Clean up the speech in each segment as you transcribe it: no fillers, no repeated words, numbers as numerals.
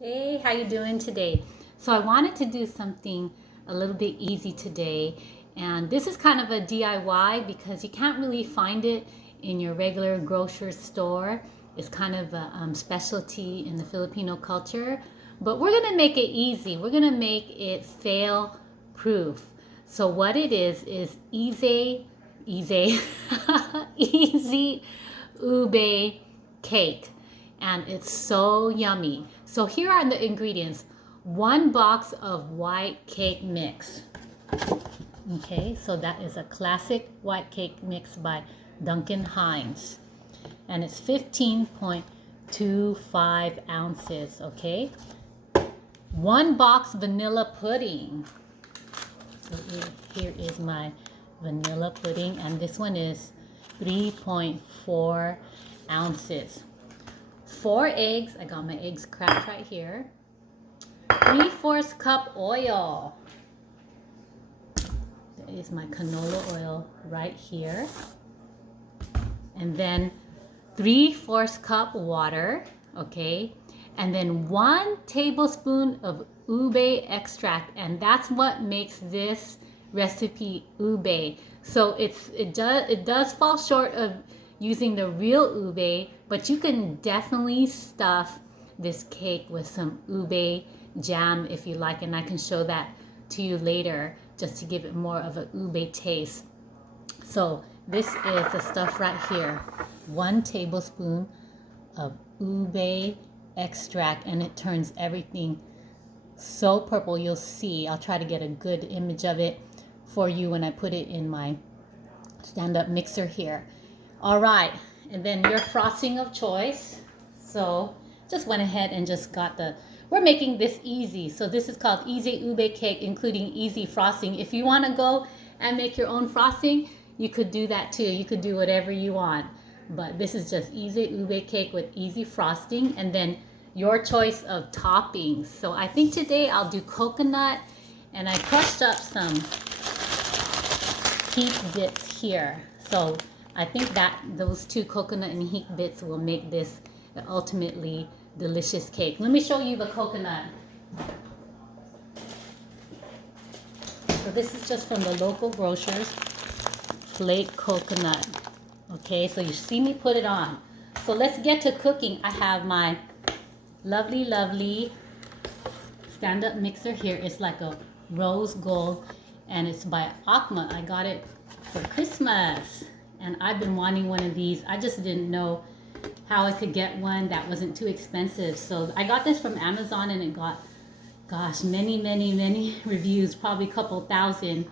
Hey, how you doing today? So I wanted to do something a little bit easy today, and this is kind of a DIY because you can't really find it in your regular grocery store. It's kind of a specialty in the Filipino culture, but we're gonna make it easy. We're gonna make it fail proof. So what it is easy, easy ube cake, and it's so yummy. So here are the ingredients. 1 box of white cake mix. Okay, so that is a classic white cake mix by Duncan Hines, and it's 15.25 ounces. Okay, 1 box vanilla pudding. So here is my vanilla pudding, and this one is 3.4 ounces. 4 eggs. I got my eggs cracked right here. 3/4 cup oil. There is my canola oil right here. And then 3/4 cup water. Okay. And then 1 tablespoon of ube extract. And that's what makes this recipe ube. So it does fall short of using the real ube, but you can definitely stuff this cake with some ube jam if you like, and I can show that to you later just to give it more of a ube taste. So this is the stuff right here. 1 tablespoon of ube extract, and it turns everything so purple. You'll see. I'll try to get a good image of it for you when I put it in my stand-up mixer here. All right, and then your frosting of choice. So just went ahead and just got we're making this easy. So this is called Easy Ube Cake, including easy frosting. If you want to go and make your own frosting, you could do that too. You could do whatever you want. But this is just Easy Ube Cake with easy frosting, and then your choice of toppings. So I think today I'll do coconut, and I crushed up some heat bits here. So I think that those 2 coconut and heat bits will make this an ultimately delicious cake. Let me show you the coconut. So this is just from the local grocers, flake coconut. Okay, so you see me put it on. So let's get to cooking. I have my lovely stand-up mixer here. It's like a rose gold, and it's by Akma. I got it for Christmas, and I've been wanting one of these. I just didn't know how I could get one that wasn't too expensive. So I got this from Amazon, and it got, gosh, many reviews, probably a couple thousand,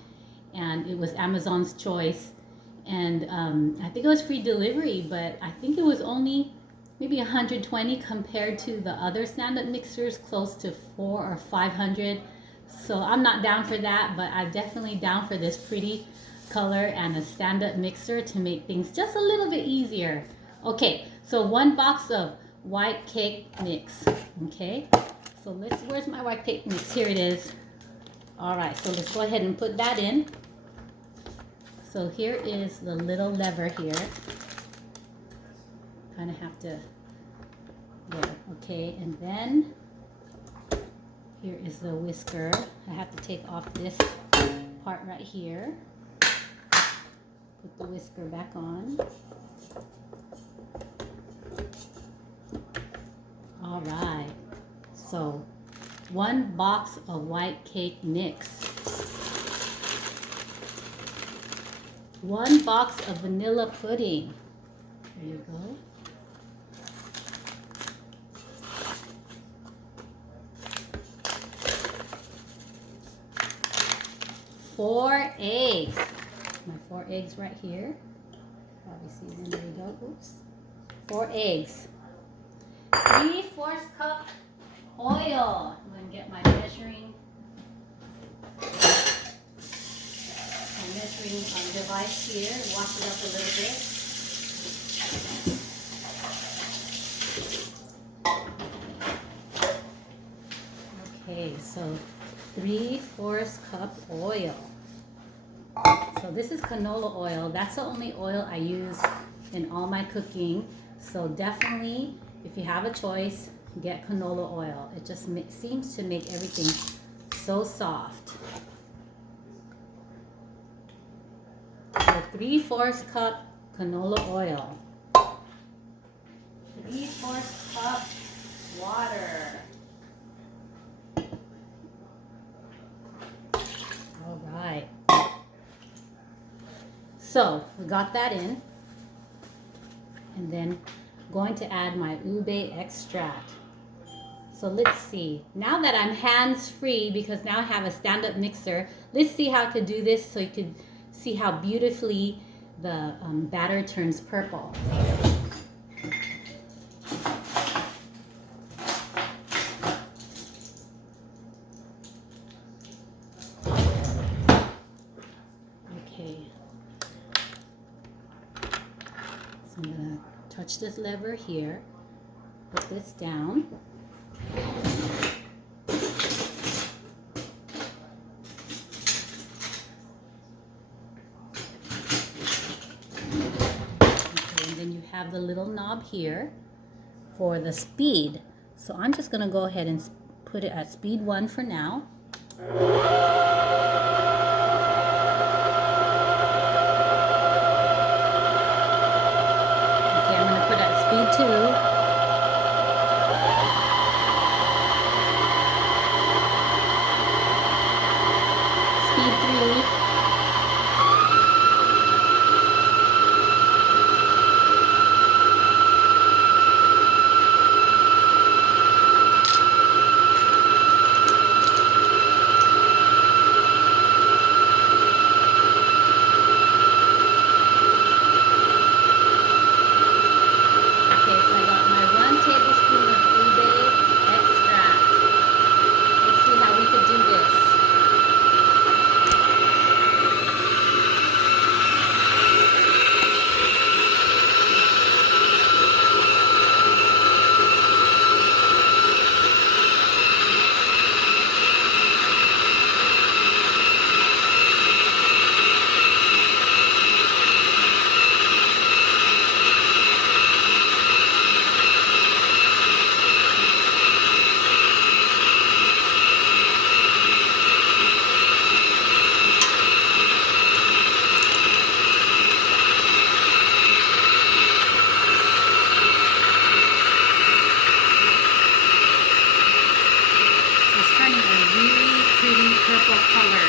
and it was Amazon's choice. And I think it was free delivery, but I think it was only maybe 120 compared to the other stand-up mixers, close to 400 or 500. So I'm not down for that, but I'm definitely down for this pretty color and a stand-up mixer to make things just a little bit easier. Okay, so 1 box of white cake mix. Okay, so where's my white cake mix? Here it is. All right, so let's go ahead and put that in. So here is the little lever here. Kind of have to, there, okay, and then here is the whisker. I have to take off this part right here. Put the whisker back on. All right, so 1 box of white cake mix. 1 box of vanilla pudding. There you go. 4 eggs. My 4 eggs right here. Probably see them. There we go. Oops. 4 eggs. 3/4 cup oil. I'm going to get my measuring device here. Wash it up a little bit. Okay, so 3/4 cup oil. So this is canola oil. That's the only oil I use in all my cooking. So definitely, if you have a choice, get canola oil. It just seems to make everything so soft. So 3/4 cup canola oil. 3/4 cup water. All right. So we got that in. And then going to add my ube extract. So let's see. Now that I'm hands-free, because now I have a stand-up mixer, let's see how I could do this so you could see how beautifully the batter turns purple. Okay. So I'm going to touch this lever here, put this down. Have the little knob here for the speed. So I'm just going to go ahead and put it at speed 1 for now. Okay, I'm going to put it at speed 2. Purple color.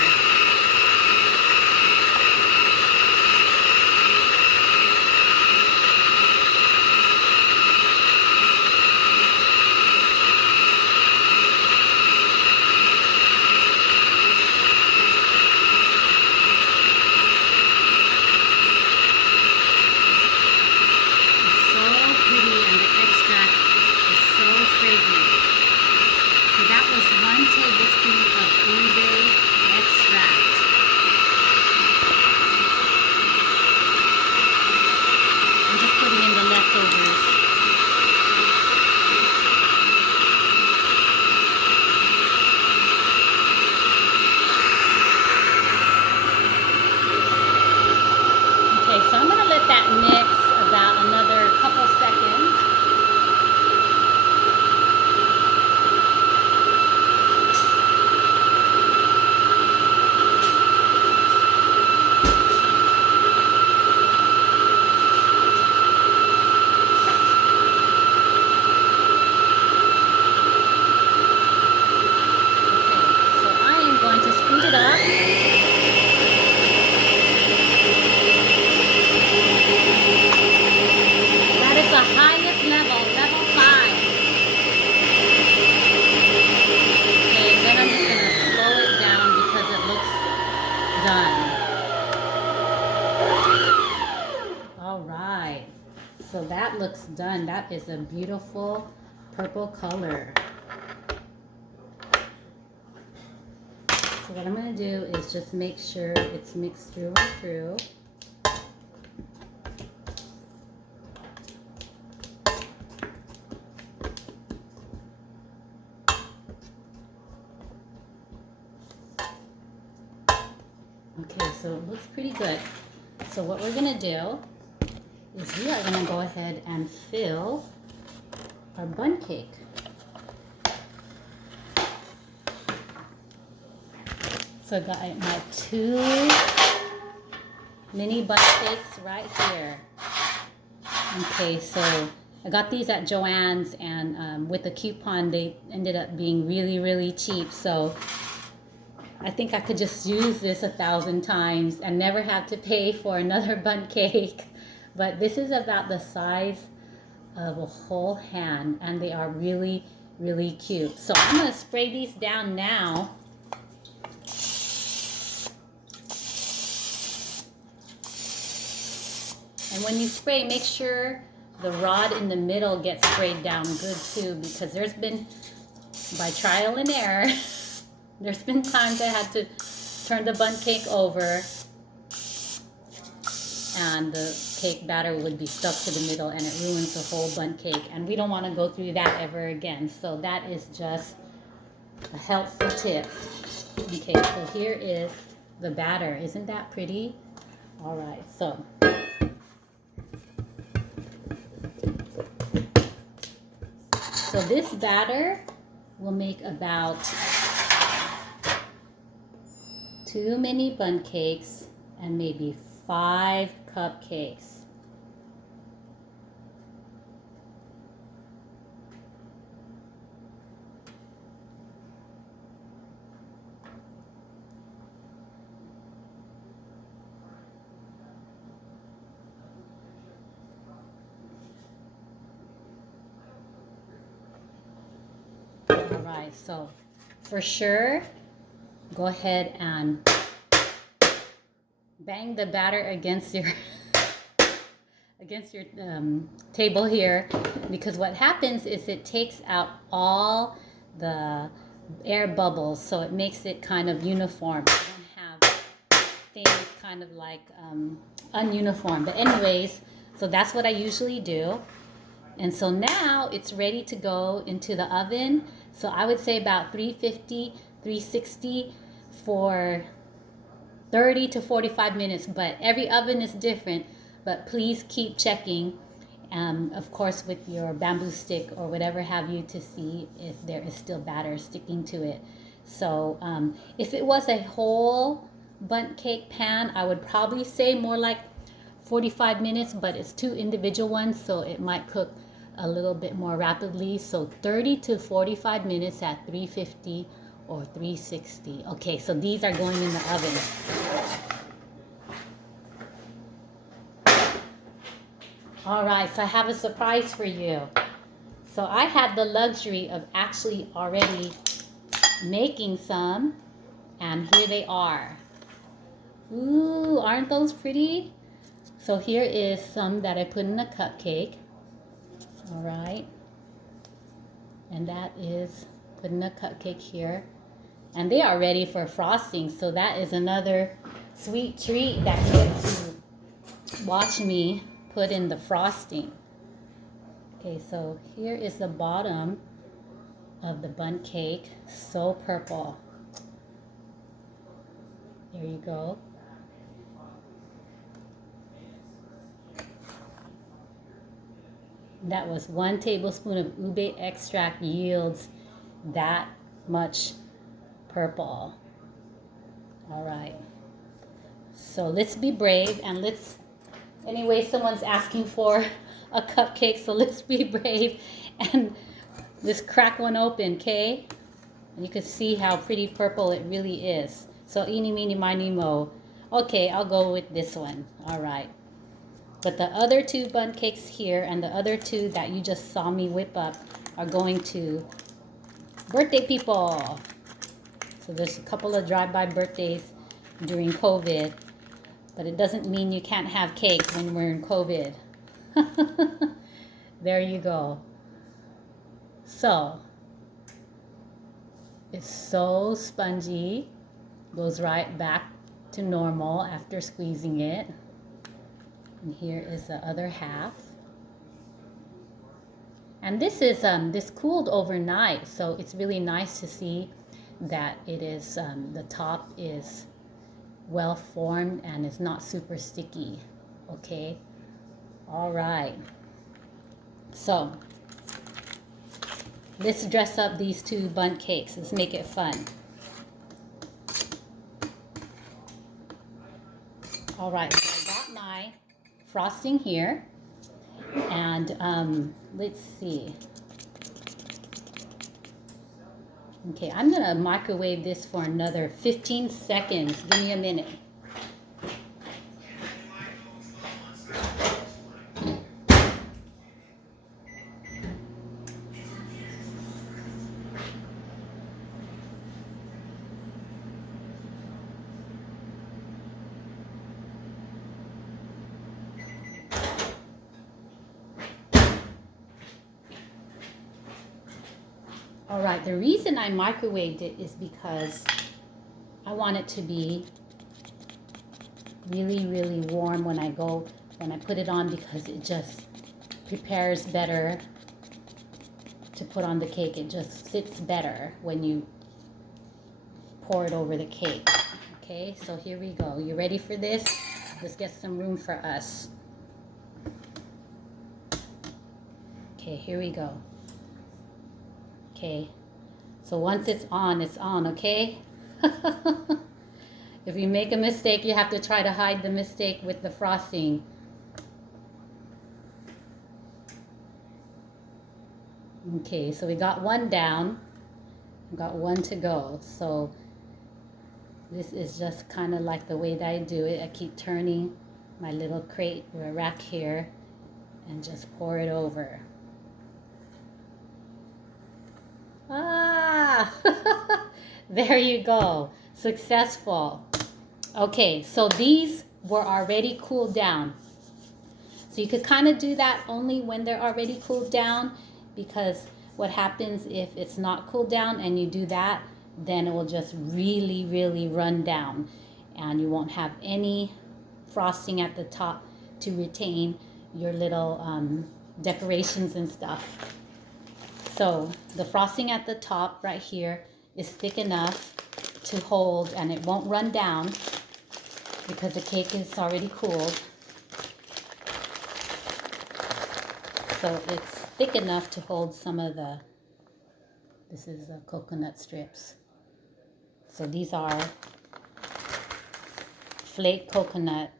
So that looks done. That is a beautiful purple color. So what I'm going to do is just make sure it's mixed through and through. Okay, so it looks pretty good. So what we're going to do is we are going to go ahead and fill our bundt cake. So I got my 2 mini bundt cakes right here. Okay, so I got these at Joann's, and with the coupon they ended up being really, really cheap. So I think I could just use this 1,000 times and never have to pay for another bundt cake. But this is about the size of a whole hand, and they are really, really cute. So I'm going to spray these down now. And when you spray, make sure the rod in the middle gets sprayed down good too, because there's been, by trial and error, there's been times I had to turn the bundt cake over and the cake batter would be stuck to the middle and it ruins the whole bundt cake. And we don't want to go through that ever again. So that is just a helpful tip. Okay, so here is the batter. Isn't that pretty? All right, so this batter will make about 2 mini bundt cakes and maybe 5 cupcakes. All right, so for sure, go ahead and bang the batter against your table here, because what happens is it takes out all the air bubbles, so it makes it kind of uniform. You don't have things kind of like ununiform. But anyways, so that's what I usually do. And so now it's ready to go into the oven. So I would say about 350, 360 for 30 to 45 minutes, but every oven is different. But please keep checking, of course, with your bamboo stick or whatever have you, to see if there is still batter sticking to it. So if it was a whole bundt cake pan, I would probably say more like 45 minutes, but it's 2 individual ones, so it might cook a little bit more rapidly. So 30 to 45 minutes at 350 or 360. Okay, so these are going in the oven. All right, so I have a surprise for you. So I had the luxury of actually already making some, and here they are. Ooh, aren't those pretty? So here is some that I put in a cupcake. All right, and that is put in a cupcake here, and they are ready for frosting. So that is another sweet treat that you get to watch me put in the frosting. Okay, so here is the bottom of the bundt cake. So purple. There you go. That was 1 tablespoon of ube extract yields that much purple. All right. So let's be brave, and let's, anyway, someone's asking for a cupcake, so let's be brave and let's crack one open, okay? And you can see how pretty purple it really is. So eeny, meeny, miny, mo. Okay, I'll go with this one. All right. But the other 2 bundt cakes here and the other 2 that you just saw me whip up are going to birthday people. So there's a couple of drive-by birthdays during COVID, but it doesn't mean you can't have cake when we're in COVID. There you go. So it's so spongy, goes right back to normal after squeezing it. And here is the other half. And this is this cooled overnight, so it's really nice to see that it is the top is well formed and it's not super sticky. Okay. All right. So let's dress up these 2 bundt cakes. Let's make it fun. All right, so I got my frosting here, and let's see. Okay, I'm gonna microwave this for another 15 seconds. Give me a minute. All right, the reason I microwaved it is because I want it to be really, really warm when I put it on, because it just prepares better to put on the cake. It just sits better when you pour it over the cake. Okay, so here we go. You ready for this? Let's get some room for us. Okay, here we go. Okay, so once it's on, okay? If you make a mistake, you have to try to hide the mistake with the frosting. Okay, so we got one down. We got one to go. So this is just kind of like the way that I do it. I keep turning my little crate or rack here and just pour it over. Ah, there you go. Successful. Okay, so these were already cooled down. So you could kind of do that only when they're already cooled down, because what happens if it's not cooled down and you do that, then it will just really, really run down and you won't have any frosting at the top to retain your little decorations and stuff. So the frosting at the top right here is thick enough to hold, and it won't run down because the cake is already cooled. So it's thick enough to hold some of this is the coconut strips. So these are flake coconut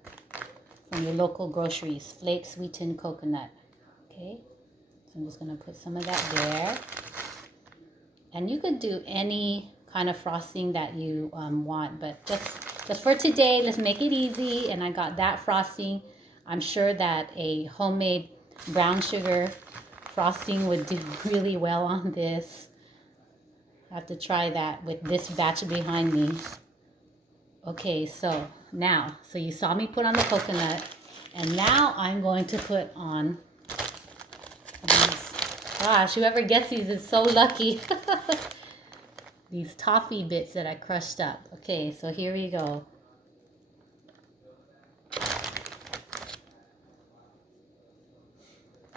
from your local groceries, flake sweetened coconut. Okay, so I'm just gonna put some of that there. And you could do any kind of frosting that you want, but just for today, let's make it easy. And I got that frosting. I'm sure that a homemade brown sugar frosting would do really well on this. I have to try that with this batch behind me. Okay, so you saw me put on the coconut, and now I'm going to put on these. Gosh, whoever gets these is so lucky. These toffee bits that I crushed up. Okay, so here we go.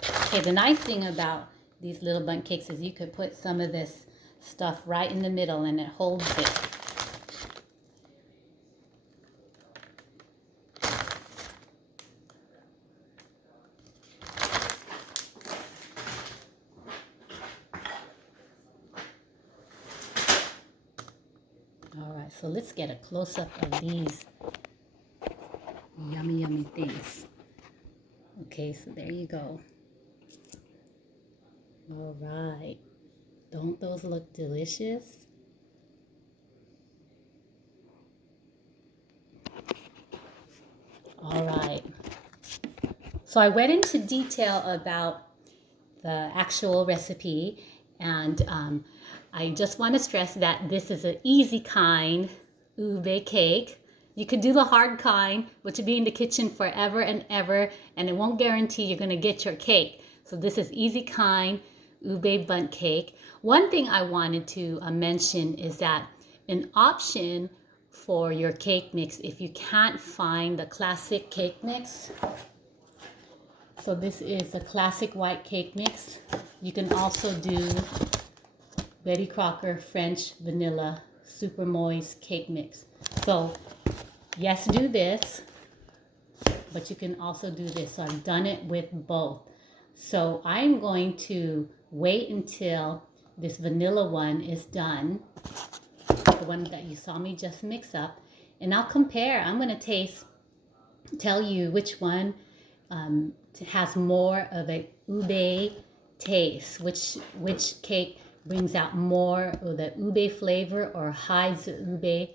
Okay, the nice thing about these little bundt cakes is you could put some of this stuff right in the middle and it holds it. All right, so let's get a close-up of these yummy, yummy things. Okay, so there you go. All right. Don't those look delicious? All right. So I went into detail about the actual recipe, and I just want to stress that this is an easy kind ube cake. You could do the hard kind, which would be in the kitchen forever and ever, and it won't guarantee you're going to get your cake. So this is easy kind ube bundt cake. One thing I wanted to mention is that an option for your cake mix, if you can't find the classic cake mix, so this is a classic white cake mix. You can also do Betty Crocker French Vanilla Super Moist Cake Mix. So yes, do this, but you can also do this. So I've done it with both. So I'm going to wait until this vanilla one is done, the one that you saw me just mix up, and I'll compare. I'm going to taste tell you which one has more of a ube taste, which cake brings out more of the ube flavor or hides the ube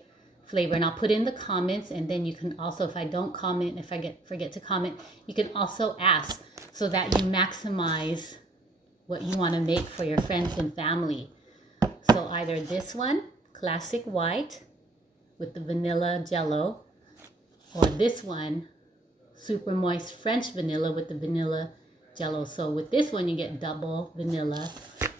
flavor. And I'll put in the comments, and then you can also, if I don't comment, if I forget to comment, you can also ask so that you maximize what you want to make for your friends and family. So either this one, classic white with the vanilla jello, or this one, super moist French vanilla with the vanilla jello. So with this one you get double vanilla.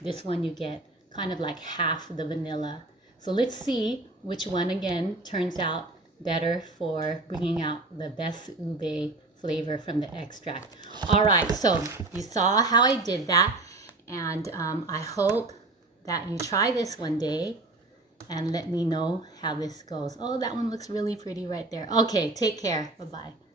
This one you get kind of like half the vanilla. So let's see which one again turns out better for bringing out the best ube flavor from the extract. All right, so you saw how I did that, and I hope that you try this one day and let me know how this goes. Oh, that one looks really pretty right there. Okay, take care. Bye-bye.